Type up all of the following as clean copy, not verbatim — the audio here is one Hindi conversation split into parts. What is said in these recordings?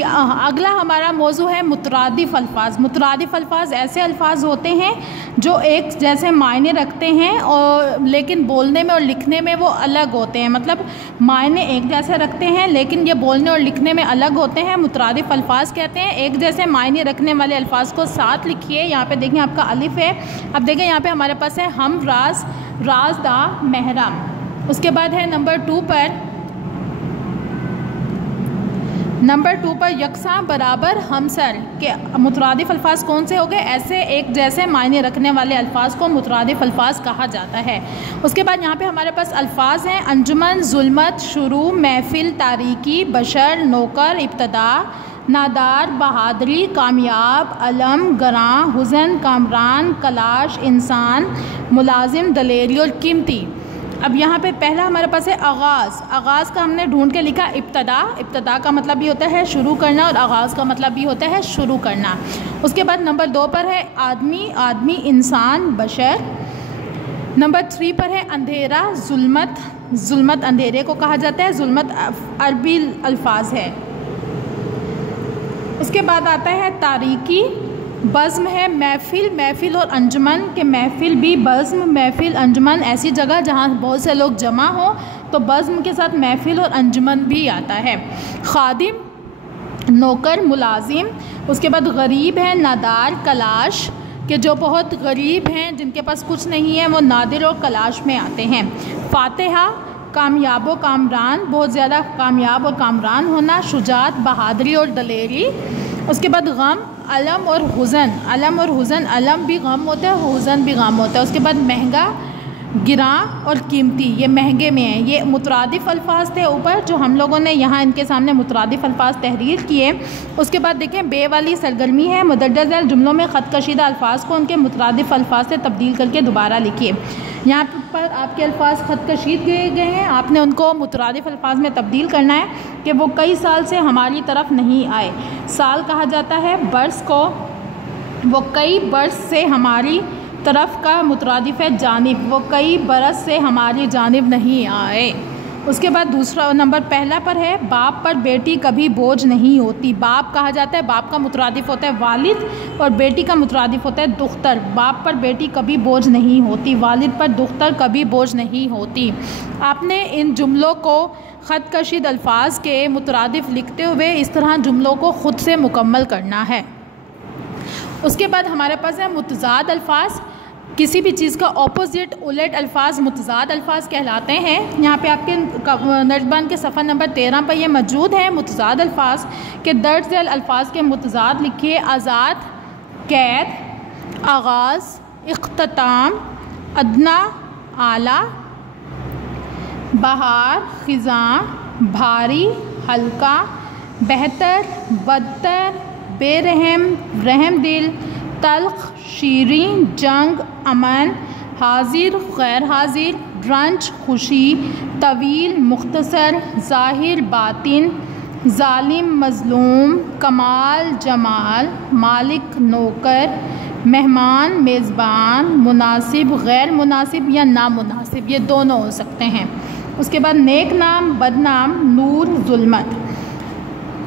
अगला हमारा मौजू है मुतरादिफ अल्फाज। मुतरादिफ अल्फाज ऐसे अल्फाज होते हैं जो एक जैसे मायने रखते हैं और लेकिन बोलने में और लिखने में वो अलग होते हैं। मतलब मायने एक जैसे रखते हैं लेकिन ये बोलने और लिखने में अलग होते हैं। मुतरादिफ अल्फाज कहते हैं। एक जैसे मायने रखने वाले अल्फाज को साथ लिखिए। यहाँ पे देखिए आपका अलिफ है। अब देखें यहाँ पे हमारे पास है हम, राज, राजदा, महरम। उसके बाद है नंबर 2 पर यकसा, बराबर, हमसर के मुतरादिफ अल्फाज कौन से हो गए? ऐसे एक जैसे मायने रखने वाले अल्फाज को मुतरादिफ अल्फाज कहा जाता है। उसके बाद यहाँ पे हमारे पास अल्फाज हैं अंजुमन, जुल्मत, शुरू, महफिल, तारीकी, बशर, नौकर, इब्तदा, नादार, बहादरी, कामयाब, अलम, गरां, हुज़न, कामरान, कलाश, इंसान, मुलाजिम, दलेरी और कीमती। अब यहाँ पे पहला हमारे पास है आगाज़। आगाज़ का हमने ढूंढ के लिखा इब्तदा। इब्तदा का मतलब भी होता है शुरू करना और आगाज़ का मतलब भी होता है शुरू करना। उसके बाद नंबर 2 पर है आदमी, आदमी, इंसान, बशर। नंबर 3 पर है अंधेरा, जुल्मत। जुल्मत अंधेरे को कहा जाता है। जुल्मत अरबी अल्फाज है। उसके बाद आता है तारीकी, बज़्म है, महफिल, महफिल और अंजुमन के महफिल भी बज़्म, महफिल, अंजुमन ऐसी जगह जहाँ बहुत से लोग जमा हो तो बज़्म के साथ महफिल और अंजुमन भी आता है। खादिम, नौकर, मुलाजिम। उसके बाद गरीब है, नादार, कलाश के जो बहुत गरीब हैं जिनके पास कुछ नहीं है वो नादिर और कलाश में आते हैं। फातिहा, कामयाब व कामरान, बहुत ज़्यादा कामयाब और कामरान होना। शुजात, बहादरी और दलेरी। उसके बाद गम, अलम और हुज़न। अलम और हुज़न, अलम भी गम होता है, हुज़न भी गम होता है। उसके बाद महंगा, गिरां और कीमती, ये महंगे में है। ये मुतरादिफ अल्फाज थे ऊपर जो हम लोगों ने यहाँ इनके सामने मुतरादिफ अल्फाज तहरीर किए। उसके बाद देखें बे वाली सरगर्मी है। मुदर्रज झैल जुमलों में ख़त कशीदा अल्फाज को उनके मुतरादिफ अल्फाज से तब्दील करके दोबारा लिखिए। यहाँ पर आपके अल्फाज ख़त कशीद गए हैं, आपने उनको मुतरादिफ अल्फाज में तब्दील करना है कि वो कई साल से हमारी तरफ नहीं आए। साल कहा जाता है बरस को, वो कई बरस से हमारी तरफ का मुतरादिफ है जानिब, वो कई बरस से हमारी जानिब नहीं आए। उसके बाद दूसरा नंबर पहला पर है बाप पर बेटी कभी बोझ नहीं होती। बाप कहा जाता है, बाप का मुतरादिफ होता है वालिद और बेटी का मुतरादिफ होता है दुख्तर। बाप पर बेटी कभी बोझ नहीं होती, वालिद पर दुख्तर कभी बोझ नहीं होती। आपने इन जुमलों को ख़त कशीद अल्फाज के मुतरादिफ लिखते हुए इस तरह जुमलों को ख़ुद से मुकम्मल करना है। उसके बाद हमारे पास है मुतज़ाद अल्फाज। किसी भी चीज़ का ऑपोजिट, उलट अल्फाज मुतज़ाद अल्फाज कहलाते हैं। यहाँ पे आपके नजबान के सफ़ा नंबर 13 पर ये मौजूद है। मुतज़ाद अल्फाज के दर्ज झैल अल्फाज के मुतज़ाद लिखिए। आज़ाद, कैद, आगाज़, इख्तिताम, अदना, आला, बहार, ख़िज़ां, भारी, हल्का, बेहतर, बदतर, बेरहम, रहमदिल, तल्ख, शीरीं, जंग, अमन, हाजिर, गैर हाजिर, रंज, खुशी, तवील, मुख्तसर, ज़ाहिर, बातिन, जालिम, मज़लूम, कमाल, जमाल, मालिक, नौकर, मेहमान, मेज़बान, मुनासिब, गैर मुनासिब या नामुनासिब, ये दोनों हो सकते हैं। उसके बाद नेक नाम, बदनाम, नूर, जुल्मत।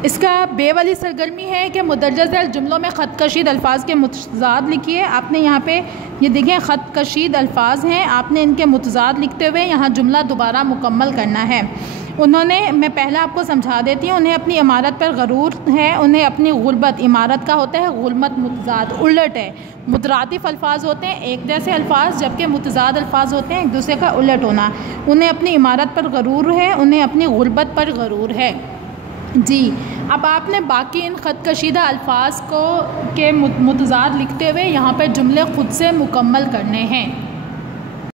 इसका बे वाली सरगर्मी है कि मुदर्रज झैल जुमलों में ख़त कशीद अल्फाज के मुतज़ाद लिखिए। आपने यहाँ पे ये देखें ख़त कशीद अल्फाज हैं, आपने इनके मुतज़ाद लिखते हुए यहाँ जुमला दोबारा मुकम्मल करना है। उन्होंने, मैं पहला आपको समझा देती हूँ, उन्हें अपनी इमारत पर गरूर है, उन्हें अपनी गुर्बत, इमारत का होता है गुर्बत, मुतज़ाद उलट है। मुतरादिफ अल्फाज होते हैं एक जैसे अल्फाज, जबकि मुतज़ाद अल्फाज होते हैं एक दूसरे का उलट होना। उन्हें अपनी इमारत पर गरूर है, उन्हें अपनी गुर्बत पर गरूर है जी। अब आपने बाकी इन ख़त कशीदा अल्फाज को के मुतज़ाद लिखते हुए यहाँ पर जुमले ख़ुद से मुकम्मल करने हैं।